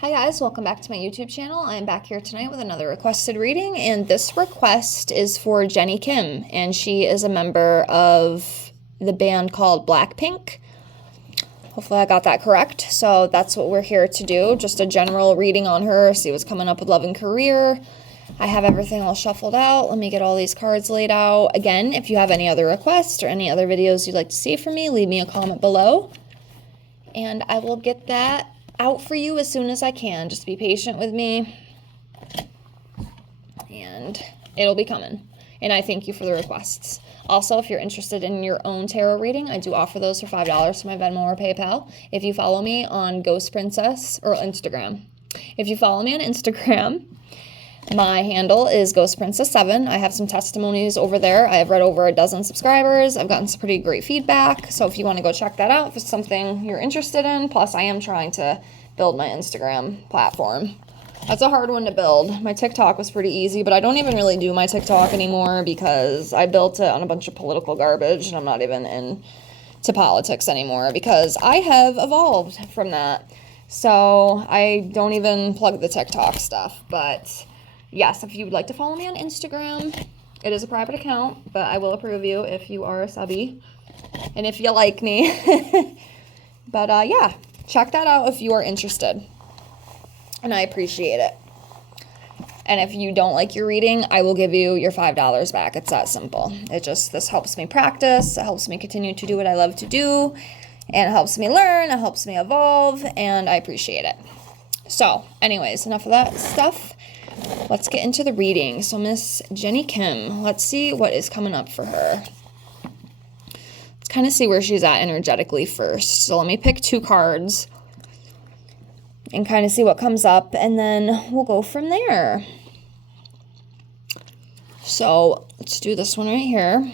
Hi guys, welcome back to my YouTube channel. I'm back here tonight with another requested reading, and this request is for Jennie Kim, and she is a member of the band called Blackpink. Hopefully I got that correct. So that's what we're here to do, just a general reading on her, see what's coming up with love and career. I have everything all shuffled out. Let me get all these cards laid out. Again, if you have any other requests or any other videos you'd like to see from me, leave me a comment below, and I will get that out for you as soon as I can. Just be patient with me, and it'll be coming. And I thank you for the requests. Also, if you're interested in your own tarot reading, I do offer those for $5 to my Venmo or PayPal if you follow me on Ghost Princess or Instagram. If you follow me on Instagram, my handle is Ghost Princess 7. I have some testimonies over there. I have read over a dozen subscribers. I've gotten some pretty great feedback. So if you want to go check that out, if it's something you're interested in. Plus, I am trying to build my Instagram platform. That's a hard one to build. My TikTok was pretty easy, but I don't even really do my TikTok anymore because I built it on a bunch of political garbage, and I'm not even into politics anymore because I have evolved from that. So I don't even plug the TikTok stuff, but yes, if you would like to follow me on Instagram, it is a private account, but I will approve you if you are a subby and if you like me. But yeah, check that out if you are interested, and I appreciate it. And if you don't like your reading, I will give you your $5 back. It's that simple. This helps me practice. It helps me continue to do what I love to do, and it helps me learn. It helps me evolve, and I appreciate it. So anyways, enough of that stuff. Let's get into the reading. So Miss Jennie Kim, let's see what is coming up for her. Let's kind of see where she's at energetically first. So let me pick two cards and kind of see what comes up, and then we'll go from there. So let's do this one right here.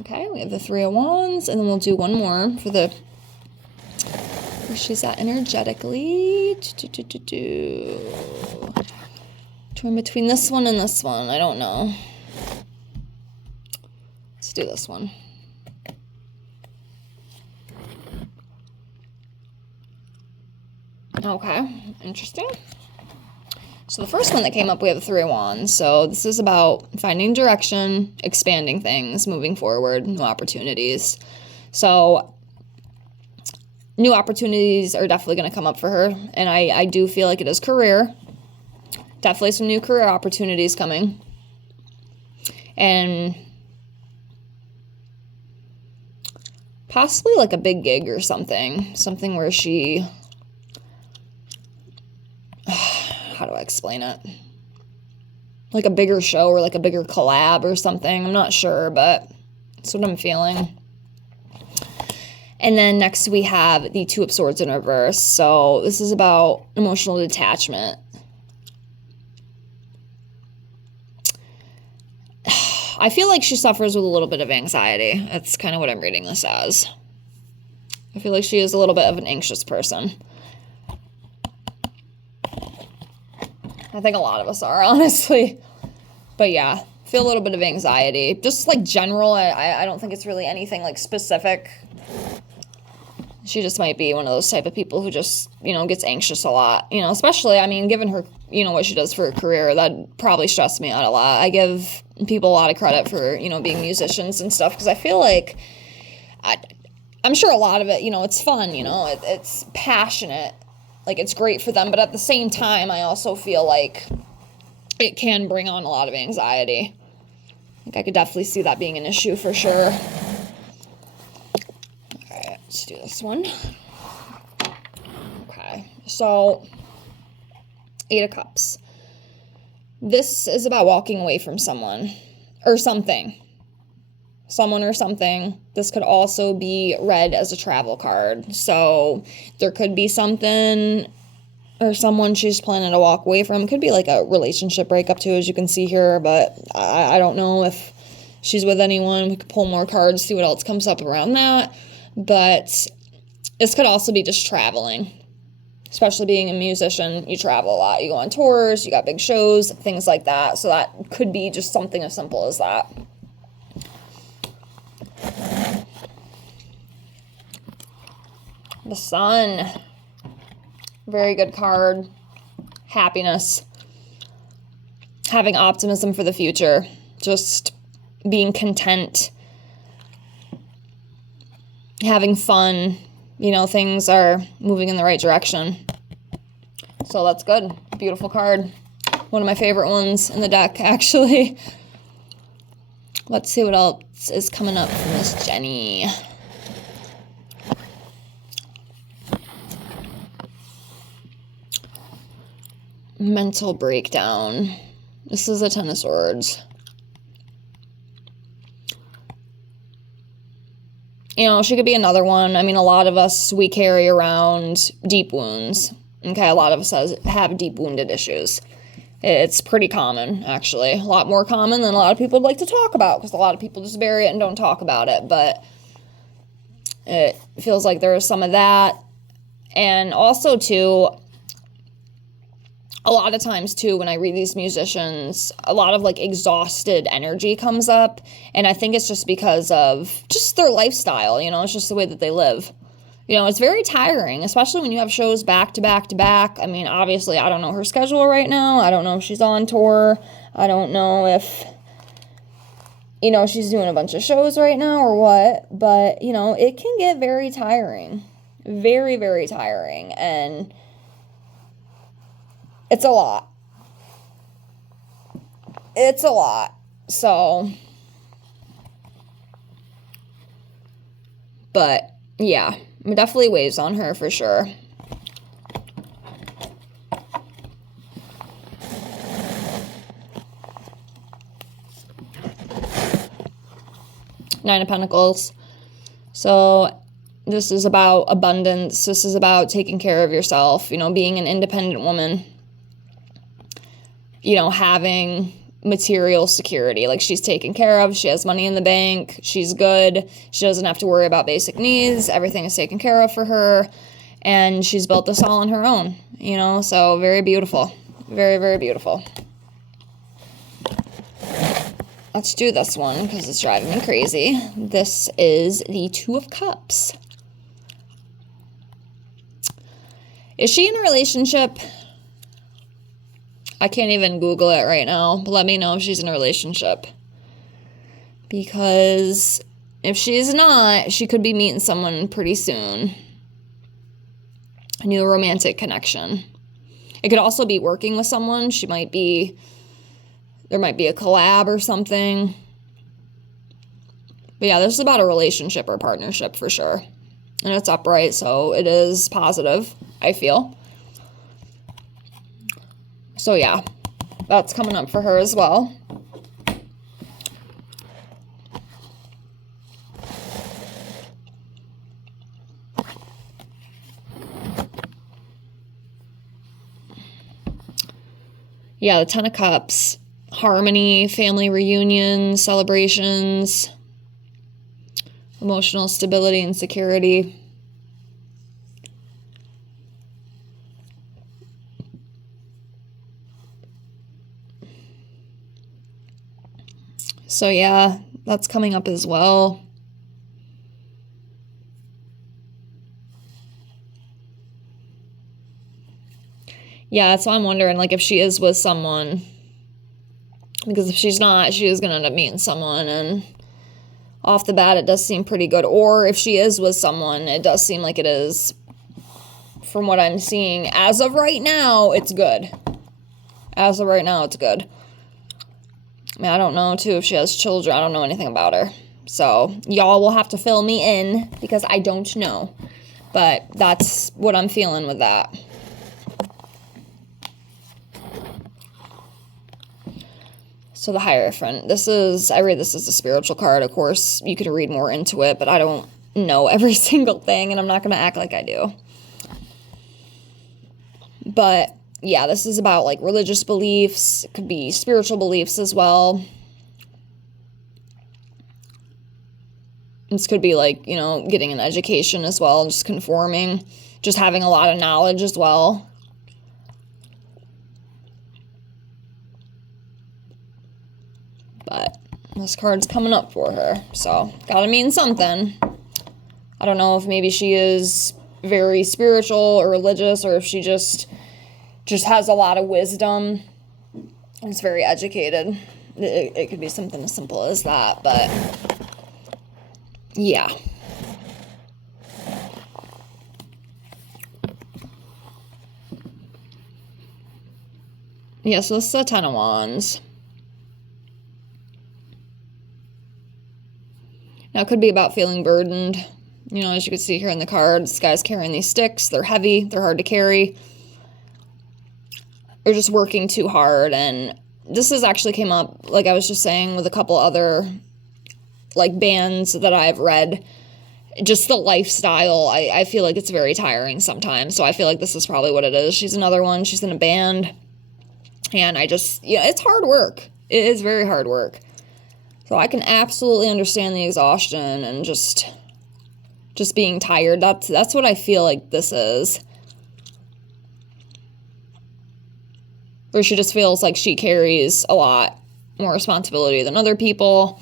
Okay, we have the Three of Wands, and then we'll do one more for the where she's at energetically. Torn between this one and this one. I don't know. Let's do this one. Okay, interesting. So the first one that came up, we have the Three of Wands. So this is about finding direction, expanding things, moving forward, new opportunities. So new opportunities are definitely going to come up for her, and I do feel like it is career. Definitely some new career opportunities coming. And possibly like a big gig or something. Something where she... how do I explain it? Like a bigger show or like a bigger collab or something. I'm not sure, but that's what I'm feeling. And then next we have the Two of Swords in reverse. So this is about emotional detachment. I feel like she suffers with a little bit of anxiety. That's kind of what I'm reading this as. I feel like she is a little bit of an anxious person. I think a lot of us are, honestly. But yeah, feel a little bit of anxiety. Just like general, I don't think it's really anything like specific. She just might be one of those type of people who just, gets anxious a lot. Especially, I mean, given her, what she does for her career, that probably stressed me out a lot. I give people a lot of credit for, being musicians and stuff, because I feel like, I'm sure a lot of it, it's fun, it's passionate. Like, it's great for them. But at the same time, I also feel like it can bring on a lot of anxiety. Like, I could definitely see that being an issue for sure. Let's do this one. Okay, so Eight of Cups. This is about walking away from someone or something. Someone or something. This could also be read as a travel card. So there could be something or someone she's planning to walk away from. It could be like a relationship breakup too, as you can see here, but I don't know if she's with anyone. We could pull more cards, see what else comes up around that. But this could also be just traveling. Especially being a musician, you travel a lot. You go on tours, you got big shows, things like that. So that could be just something as simple as that. The Sun. Very good card. Happiness. Having optimism for the future. Just being content. Having fun. You know, things are moving in the right direction. So that's good. Beautiful card. One of my favorite ones in the deck, actually. Let's see what else is coming up from Miss Jennie. Mental breakdown. This is a Ten of Swords. You know, she could be another one. I mean, a lot of us, we carry around deep wounds. Okay, a lot of us have deep wounded issues. It's pretty common, actually. A lot more common than a lot of people would like to talk about, because a lot of people just bury it and don't talk about it. But it feels like there is some of that. And also, too, a lot of times, too, when I read these musicians, a lot of, like, exhausted energy comes up. And I think it's just because of just their lifestyle, you know? It's just the way that they live. You know, it's very tiring, especially when you have shows back to back to back. I mean, obviously, I don't know her schedule right now. I don't know if she's on tour. I don't know if, you know, she's doing a bunch of shows right now or what. But, you know, it can get very tiring. Very, very tiring. And it's a lot. It's a lot. So, but, yeah. It definitely weighs on her for sure. Nine of Pentacles. So this is about abundance. This is about taking care of yourself, you know, being an independent woman. You know, having material security. Like, she's taken care of. She has money in the bank. She's good. She doesn't have to worry about basic needs. Everything is taken care of for her. And she's built this all on her own, you know, so very beautiful. Very, very beautiful. Let's do this one because it's driving me crazy. This is the Two of Cups. Is she in a relationship? I can't even Google it right now, but let me know if she's in a relationship. Because if she's not, she could be meeting someone pretty soon. A new romantic connection. It could also be working with someone. There might be a collab or something. But yeah, this is about a relationship or partnership for sure. And it's upright, so it is positive, I feel. So yeah, that's coming up for her as well. Yeah, the Ten of Cups. Harmony, family reunions, celebrations, emotional stability and security. So yeah, that's coming up as well. Yeah, that's why I'm wondering, like, if she is with someone. Because if she's not, she is going to end up meeting someone. And off the bat, it does seem pretty good. Or if she is with someone, it does seem like it is. From what I'm seeing, as of right now, it's good. As of right now, it's good. I mean, I don't know, too, if she has children. I don't know anything about her. So, y'all will have to fill me in because I don't know. But that's what I'm feeling with that. So the Hierophant. I read this as a spiritual card. Of course, you could read more into it, but I don't know every single thing, and I'm not going to act like I do. But yeah, this is about like religious beliefs. It could be spiritual beliefs as well. This could be like, you know, getting an education as well, just conforming, just having a lot of knowledge as well. But this card's coming up for her, so gotta mean something. I don't know if maybe she is very spiritual or religious, or if she just has a lot of wisdom. It's very educated. It could be something as simple as that, but yeah. Yeah, so this is a 10 of Wands. Now, it could be about feeling burdened. You know, as you can see here in the card, this guy's carrying these sticks. They're heavy. They're hard to carry. They're just working too hard. And this has actually came up, like I was just saying, with a couple other, like, bands that I've read. Just the lifestyle, I feel like it's very tiring sometimes. So I feel like this is probably what it is. She's another one. She's in a band. And it's hard work. It is very hard work. So I can absolutely understand the exhaustion and just being tired. That's what I feel like this is. Or she just feels like she carries a lot more responsibility than other people.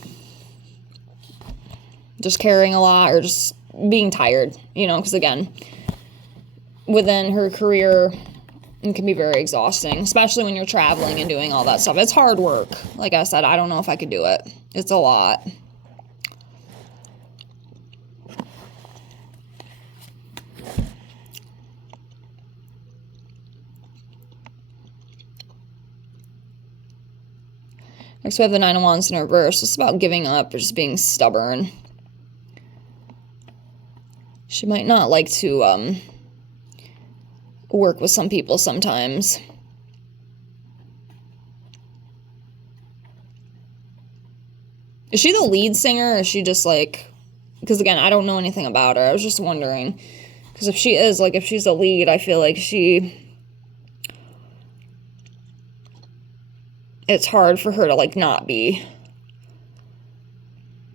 Just carrying a lot, or just being tired, because again, within her career, it can be very exhausting, especially when you're traveling and doing all that stuff. It's hard work. Like I said, I don't know if I could do it. It's a lot. Next, we have the 9 of Wands in reverse. It's about giving up or just being stubborn. She might not like to work with some people sometimes. Is she the lead singer, or is she just like... Because again, I don't know anything about her. I was just wondering. Because if she is, like, if she's a lead, I feel like it's hard for her to, like, not be.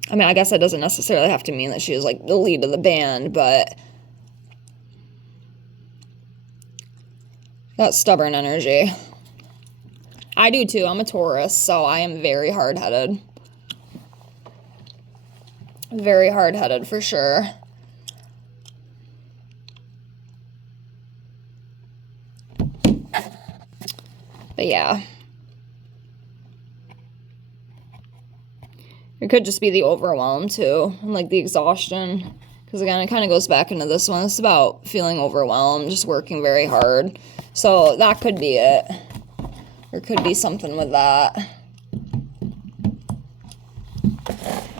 I mean, I guess that doesn't necessarily have to mean that she is, like, the lead of the band, but that stubborn energy. I do too. I'm a Taurus, so I am very hard-headed. Very hard-headed for sure. But yeah. It could just be the overwhelm too, and like the exhaustion. Because again, it kind of goes back into this one. It's about feeling overwhelmed, just working very hard. So that could be it. There could be something with that.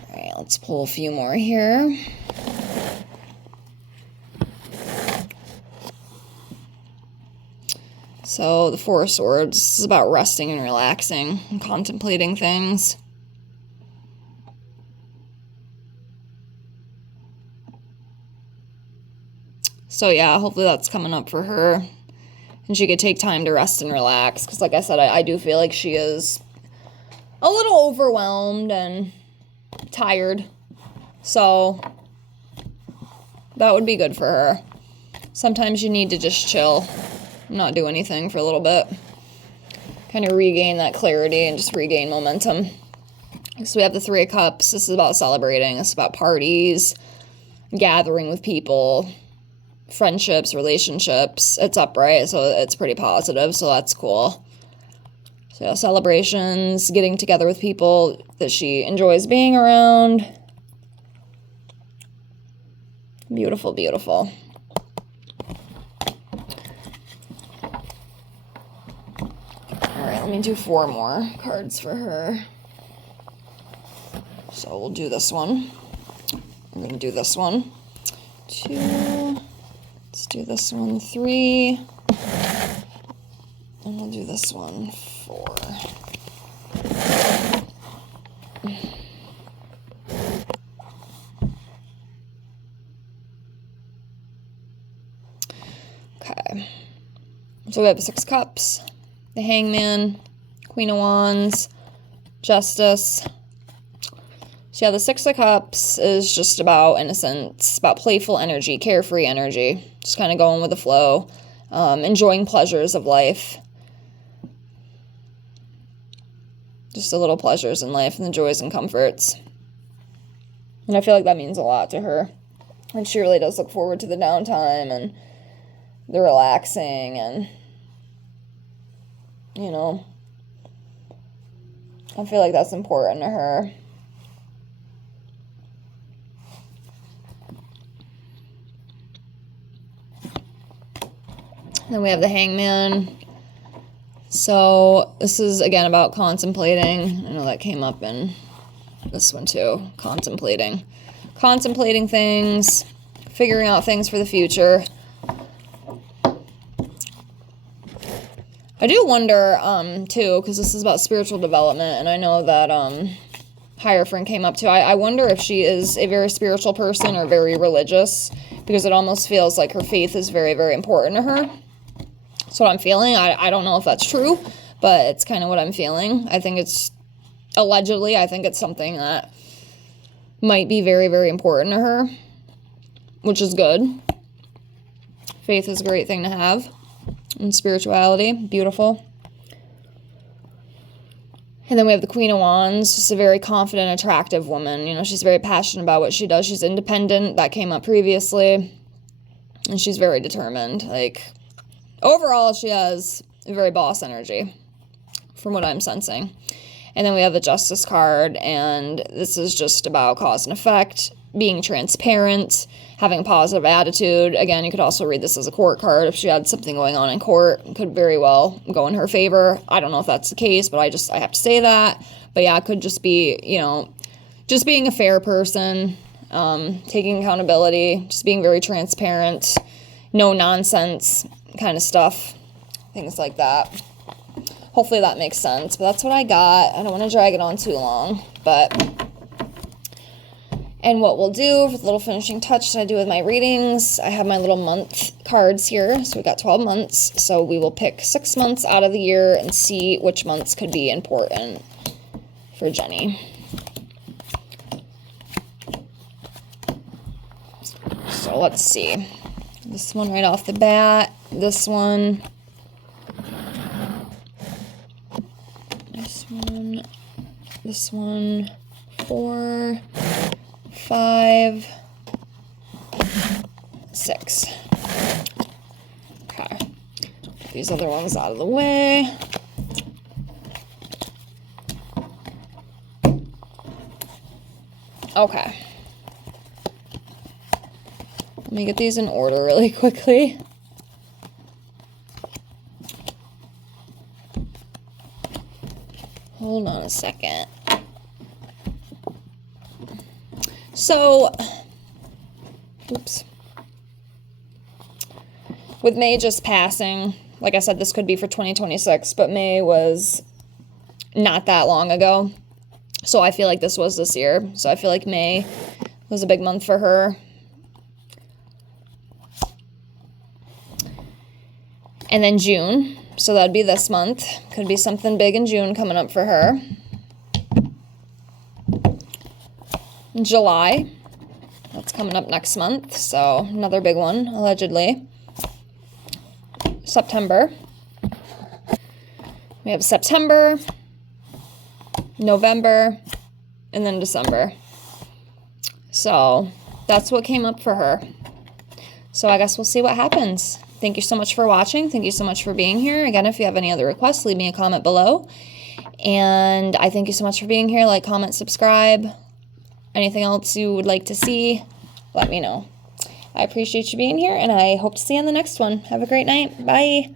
Alright, let's pull a few more here. So the 4 of Swords is about resting and relaxing and contemplating things. So yeah, hopefully that's coming up for her. And she could take time to rest and relax. Because like I said, I do feel like she is a little overwhelmed and tired. So that would be good for her. Sometimes you need to just chill. Not do anything for a little bit. Kind of regain that clarity and just regain momentum. So we have the 3 of Cups. This is about celebrating. It's about parties, gathering with people, friendships, relationships. It's upright, so it's pretty positive, so that's cool. So yeah, celebrations, getting together with people that she enjoys being around. Beautiful, beautiful. Alright, let me do 4 more cards for her. So we'll do this one. I'm going to do this one. 2... Let's do this one, 3. And we'll do this one, 4. Okay. So we have the 6 of Cups, the Hangman, Queen of Wands, Justice. So yeah, the 6 of Cups is just about innocence, about playful energy, carefree energy. Just kind of going with the flow, enjoying pleasures of life. Just the little pleasures in life and the joys and comforts. And I feel like that means a lot to her. And she really does look forward to the downtime and the relaxing and, you know, I feel like that's important to her. Then we have the Hangman. So this is, again, about contemplating. I know that came up in this one too. Contemplating. Contemplating things. Figuring out things for the future. I do wonder, too, because this is about spiritual development, and I know that Hierophant came up too. I wonder if she is a very spiritual person or very religious, because it almost feels like her faith is very, very important to her. That's what I'm feeling. I don't know if that's true, but it's kind of what I'm feeling. I think it's, allegedly, I think it's something that might be very, very important to her, which is good. Faith is a great thing to have. And spirituality, beautiful. And then we have the Queen of Wands. She's a very confident, attractive woman. You know, she's very passionate about what she does. She's independent. That came up previously. And she's very determined. Like, overall, she has a very boss energy, from what I'm sensing. And then we have the Justice card, and this is just about cause and effect, being transparent, having a positive attitude. Again, you could also read this as a court card. If she had something going on in court, it could very well go in her favor. I don't know if that's the case, but I have to say that. But yeah, it could just be, you know, just being a fair person, taking accountability, just being very transparent, no nonsense kind of stuff, things like that. Hopefully that makes sense, but that's what I got. I don't want to drag it on too long, but, and what we'll do for the little finishing touch that I do with my readings, I have my little month cards here, so we got 12 months, so we will pick 6 months out of the year and see which months could be important for Jennie. So let's see. This one right off the bat, this one, this one, 4, 5, 6. Okay. Put these other ones out of the way. Okay. Let me get these in order really quickly. Hold on a second. So, oops. With May just passing, like I said, this could be for 2026, but May was not that long ago. So I feel like this was this year. So I feel like May was a big month for her. And then June, so that'd be this month. Could be something big in June coming up for her. July, that's coming up next month, so another big one, allegedly. September. We have September, November, and then December. So that's what came up for her. So I guess we'll see what happens. Thank you so much for watching. Thank you so much for being here. Again, if you have any other requests, leave me a comment below. And I thank you so much for being here. Like, comment, subscribe. Anything else you would like to see, let me know. I appreciate you being here, and I hope to see you on the next one. Have a great night. Bye.